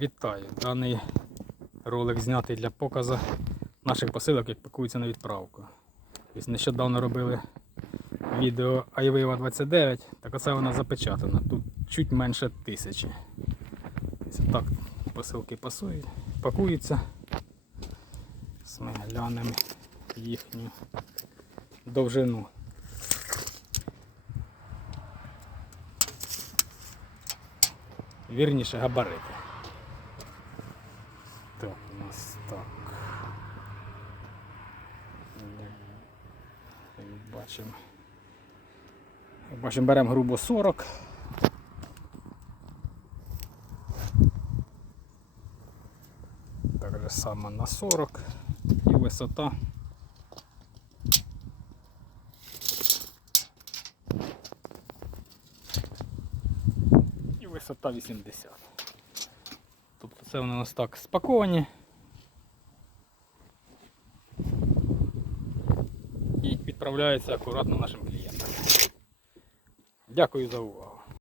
Вітаю! Даний ролик знятий для показу наших посилок, як пакуються на відправку. Тобто нещодавно робили відео Айвива 29, так оце вона запечатана. Тут чуть менше тисячі. Тобто так посилки пасують, пакуються. Ось Ми глянемо їхню довжину. Вірніше габарити. Так, у нас так. Як бачимо. Як бачимо, беремо грубо 40. Так же само на 40 і висота. І висота 80. Це вони у нас так спаковані. І відправляються акуратно нашим клієнтам. Дякую за увагу.